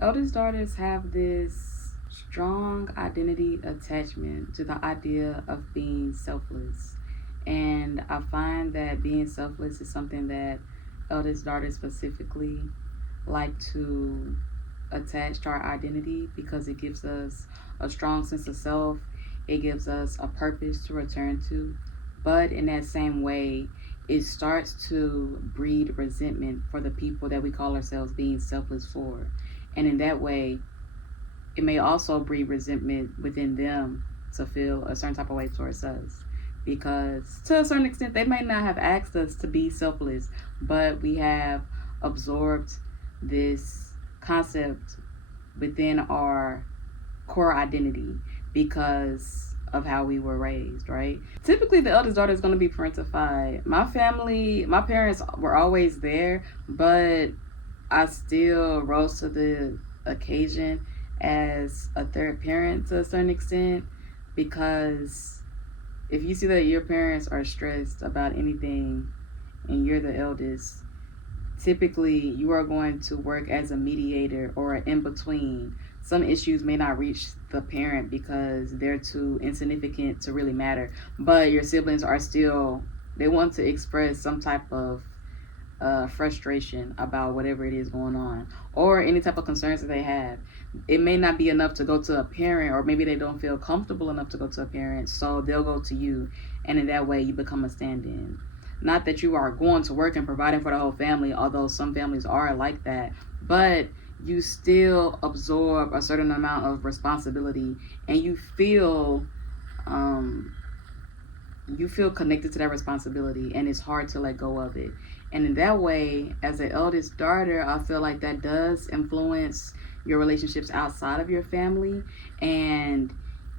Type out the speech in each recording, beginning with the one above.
Eldest daughters have this strong identity attachment to the idea of being selfless. And I find that being selfless is something that eldest daughters specifically like to attach to our identity because it gives us a strong sense of self. It gives us a purpose to return to. But in that same way, it starts to breed resentment for the people that we call ourselves being selfless for. And in that way, it may also breed resentment within them to feel a certain type of way towards us. Because to a certain extent, they may not have asked us to be selfless, but we have absorbed this concept within our core identity because of how we were raised, right? Typically, the eldest daughter is going to be parentified. My family, my parents were always there, but I still rose to the occasion as a third parent to a certain extent because if you see that your parents are stressed about anything and you're the eldest, typically you are going to work as a mediator or an in between. Some issues may not reach the parent because they're too insignificant to really matter, but your siblings are still, they want to express some type of frustration about whatever it is going on or any type of concerns that they have. It may not be enough to go to a parent, or maybe they don't feel comfortable enough to go to a parent, so they'll go to you, and in that way you become a stand-in. Not that you are going to work and providing for the whole family, although some families are like that, but you still absorb a certain amount of responsibility, and um, you feel connected to that responsibility, and it's hard to let go of it. And in that way, as an eldest daughter, I feel like that does influence your relationships outside of your family, and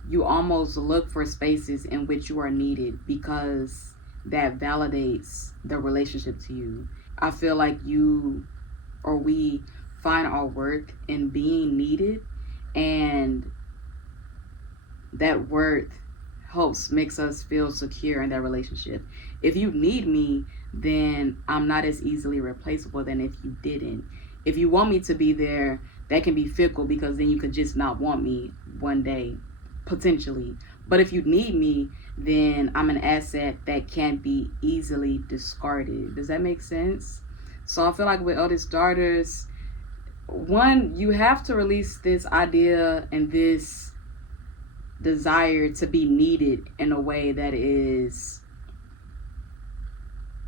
you almost look for spaces in which you are needed because that validates the relationship to you. I feel like you or we find our worth in being needed, and that worth helps makes us feel secure in that relationship. If you need me, then I'm not as easily replaceable than if you didn't. If you want me to be there, that can be fickle because then you could just not want me one day, potentially. But if you need me, then I'm an asset that can't be easily discarded. Does that make sense? So I feel like with eldest daughters, one, you have to release this idea and this desire to be needed in a way that is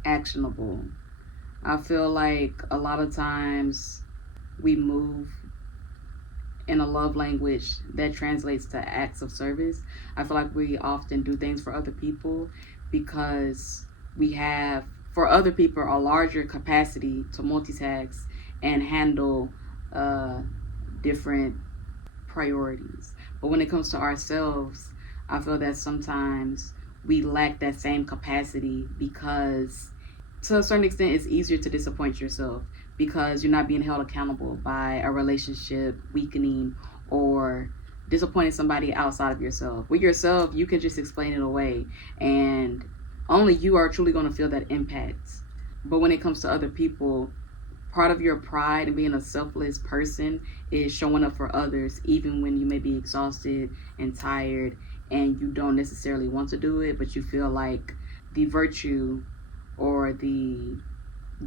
actionable. I feel like a lot of times we move in a love language that translates to acts of service. I feel like we often do things for other people because we have, for other people, a larger capacity to multitask and handle uh, different priorities. But when it comes to ourselves, I feel that sometimes we lack that same capacity because to a certain extent it's easier to disappoint yourself because you're not being held accountable by a relationship weakening or disappointing somebody outside of yourself. With yourself, you can just explain it away, and only you are truly going to feel that impact. But when it comes to other people, part of your pride and being a selfless person is showing up for others even when you may be exhausted and tired and you don't necessarily want to do it, but you feel like the virtue or the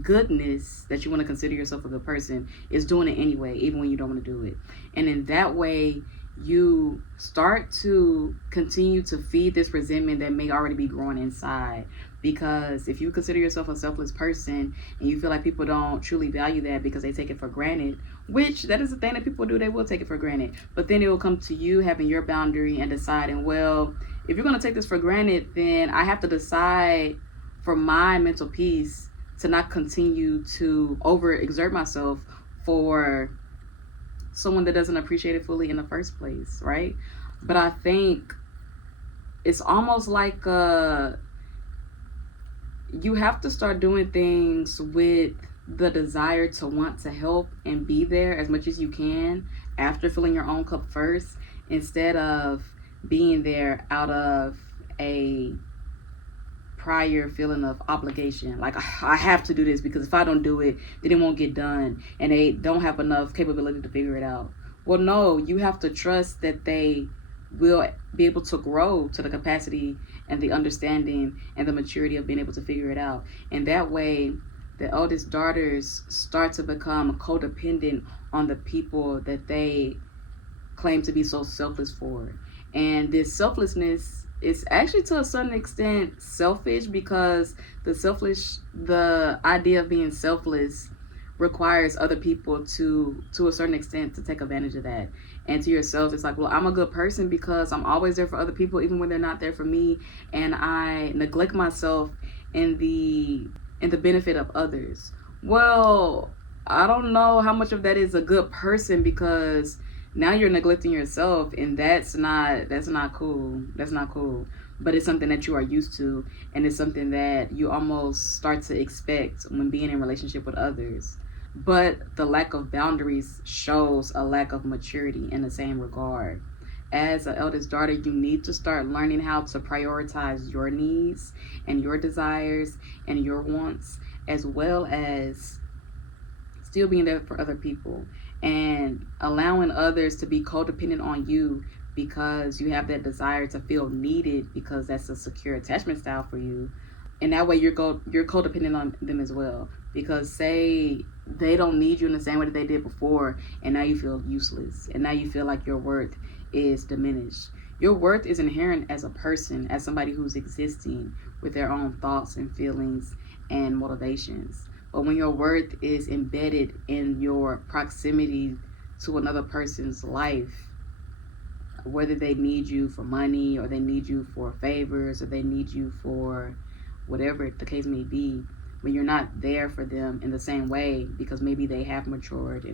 goodness that you want to consider yourself a good person is doing it anyway, even when you don't want to do it. And in that way, you start to continue to feed this resentment that may already be growing inside. Because if you consider yourself a selfless person and you feel like people don't truly value that because they take it for granted, which that is the thing that people do, they will take it for granted. But then it will come to you having your boundary and deciding, well, if you're going to take this for granted, then I have to decide for my mental peace to not continue to overexert myself for someone that doesn't appreciate it fully in the first place, right? But I think it's almost like you have to start doing things with the desire to want to help and be there as much as you can after filling your own cup first, instead of being there out of a prior feeling of obligation. Like, I have to do this because if I don't do it, then it won't get done. And they don't have enough capability to figure it out. Well, no, you have to trust that they will be able to grow to the capacity and the understanding and the maturity of being able to figure it out. And that way, the eldest daughters start to become codependent on the people that they claim to be so selfless for. And this selflessness is actually to a certain extent selfish, because the idea of being selfless requires other people to a certain extent to take advantage of that. And to yourself, it's like, well, I'm a good person because I'm always there for other people even when they're not there for me, and I neglect myself in the benefit of others. Well, I don't know how much of that is a good person, because now you're neglecting yourself, and that's not cool. That's not cool. But it's something that you are used to, and it's something that you almost start to expect when being in relationship with others. But the lack of boundaries shows a lack of maturity in the same regard. As an eldest daughter, you need to start learning how to prioritize your needs and your desires and your wants, as well as still being there for other people, and allowing others to be codependent on you because you have that desire to feel needed, because that's a secure attachment style for you. And that way you're codependent on them as well, because say they don't need you in the same way that they did before, and now you feel useless, and now you feel like your worth is diminished. Your worth is inherent as a person, as somebody who's existing with their own thoughts and feelings and motivations. But when your worth is embedded in your proximity to another person's life, whether they need you for money, or they need you for favors, or they need you for whatever the case may be, when you're not there for them in the same way, because maybe they have matured.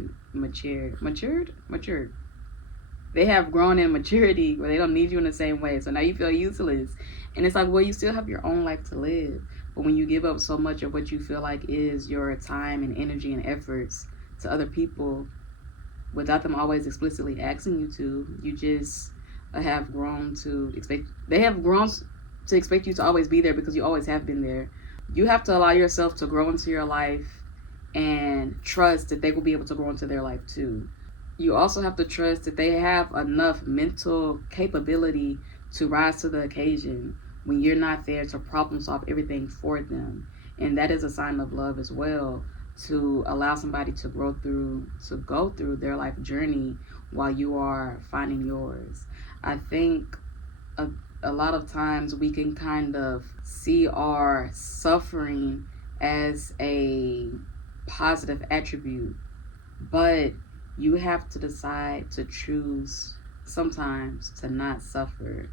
They have grown in maturity where they don't need you in the same way. So now you feel useless. And it's like, well, you still have your own life to live. But when you give up so much of what you feel like is your time and energy and efforts to other people without them always explicitly asking you to, you just have grown to expect you to always be there because you always have been there. You have to allow yourself to grow into your life and trust that they will be able to grow into their life too. You also have to trust that they have enough mental capability to rise to the occasion when you're not there to problem solve everything for them. And that is a sign of love as well, to allow somebody to go through their life journey while you are finding yours. I think a lot of times we can kind of see our suffering as a positive attribute, but you have to decide to choose sometimes to not suffer.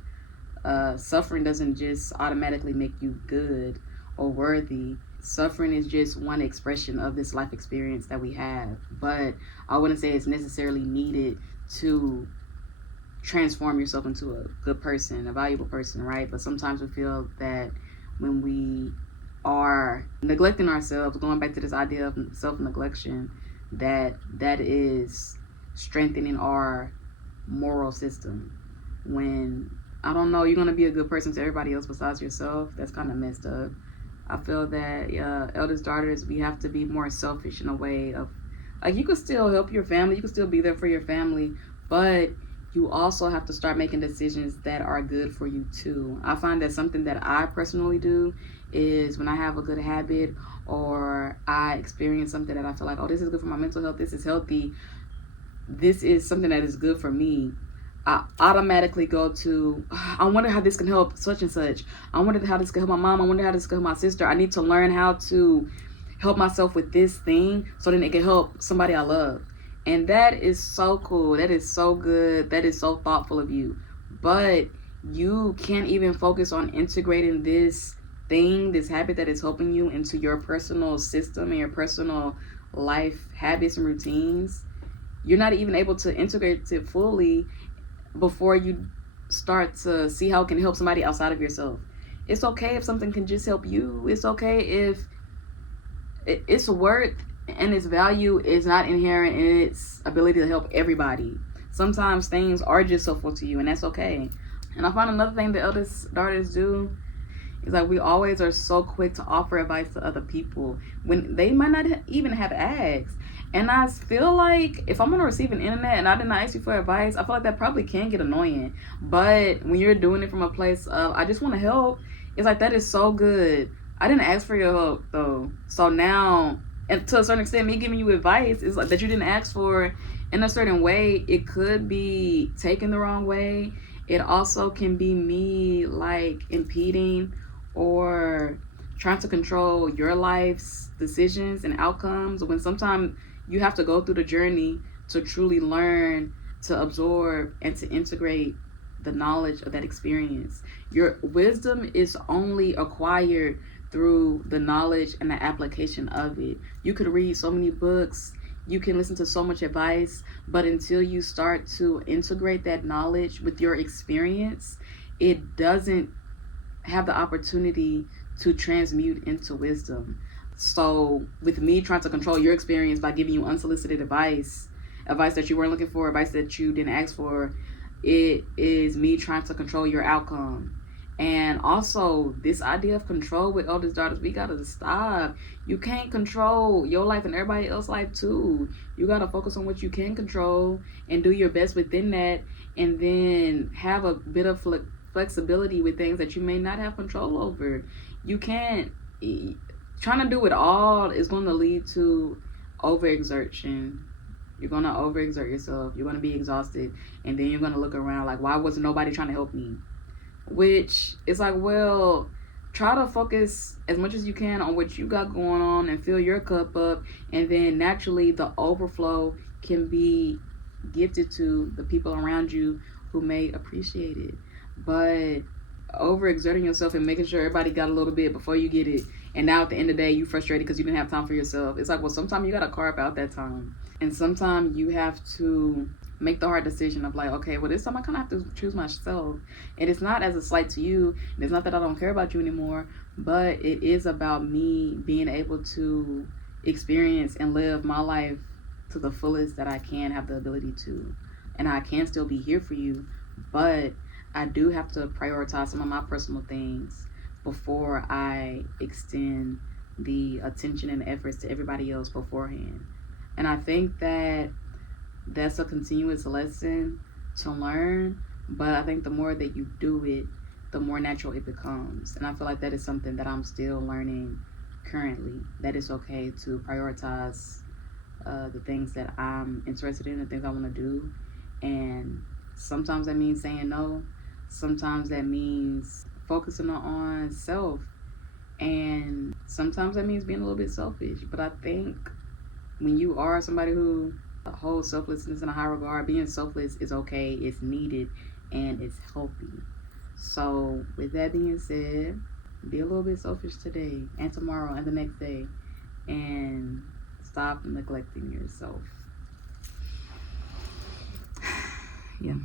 Suffering doesn't just automatically make you good or worthy. Suffering is just one expression of this life experience that we have, but I wouldn't say it's necessarily needed to transform yourself into a good person, a valuable person, right? But sometimes we feel that when we are neglecting ourselves, going back to this idea of self-neglection, that is strengthening our moral system. When, I don't know, you're going to be a good person to everybody else besides yourself, that's kind of messed up. I feel that eldest daughters, we have to be more selfish in a way of, like, you can still help your family, you can still be there for your family, but you also have to start making decisions that are good for you too. I find that something that I personally do is when I have a good habit, or I experience something that I feel like, oh, this is good for my mental health, this is healthy, this is something that is good for me, I automatically go to, I wonder how this can help such and such. I wonder how this can help my mom. I wonder how this can help my sister. I need to learn how to help myself with this thing so then it can help somebody I love. And that is so cool. That is so good. That is so thoughtful of you. But you can't even focus on integrating this thing, this habit that is helping you into your personal system and your personal life habits and routines. You're not even able to integrate it fully before you start to see how it can help somebody outside of yourself. It's okay if something can just help you. It's okay if its worth and its value is not inherent in its ability to help everybody. Sometimes things are just helpful to you, and that's okay. And I find another thing the eldest daughters do It's like we always are so quick to offer advice to other people when they might not even have asked. And I feel like if I'm gonna receive an internet and I did not ask you for advice, I feel like that probably can get annoying. But when you're doing it from a place of I just want to help, it's like that is so good. I didn't ask for your help though, so now, and to a certain extent, me giving you advice is like that you didn't ask for in a certain way. It could be taken the wrong way. It also can be me like impeding or trying to control your life's decisions and outcomes when sometimes you have to go through the journey to truly learn, to absorb, and to integrate the knowledge of that experience. Your wisdom is only acquired through the knowledge and the application of it. You could read so many books, you can listen to so much advice, but until you start to integrate that knowledge with your experience, it doesn't have the opportunity to transmute into wisdom. So with me trying to control your experience by giving you unsolicited advice, advice that you weren't looking for, advice that you didn't ask for, it is me trying to control your outcome. And also this idea of control with eldest daughters, we gotta stop. You can't control your life and everybody else's life too. You gotta focus on what you can control and do your best within that, and then have a bit of flexibility with things that you may not have control over. You can't, trying to do it all is going to lead to overexertion. You're going to overexert yourself. You're going to be exhausted. And then you're going to look around like, why wasn't nobody trying to help me? Which is like, well, try to focus as much as you can on what you got going on and fill your cup up. And then naturally the overflow can be gifted to the people around you who may appreciate it. But overexerting yourself and making sure everybody got a little bit before you get it, and now at the end of the day you frustrated because you didn't have time for yourself. It's like, well, sometimes you gotta carve out that time, and sometimes you have to make the hard decision of like, okay, well, this time I kind of have to choose myself. And it's not as a slight to you, and it's not that I don't care about you anymore, but it is about me being able to experience and live my life to the fullest that I can have the ability to. And I can still be here for you, but I do have to prioritize some of my personal things before I extend the attention and efforts to everybody else beforehand. And I think that that's a continuous lesson to learn, but I think the more that you do it, the more natural it becomes. And I feel like that is something that I'm still learning currently, that it's okay to prioritize the things that I'm interested in, the things I want to do. And sometimes that means saying no. Sometimes that means focusing on self. And sometimes that means being a little bit selfish. But I think when you are somebody who holds selflessness in a high regard, being selfless is okay, it's needed, and it's healthy. So with that being said, be a little bit selfish today and tomorrow and the next day, and stop neglecting yourself. Yeah.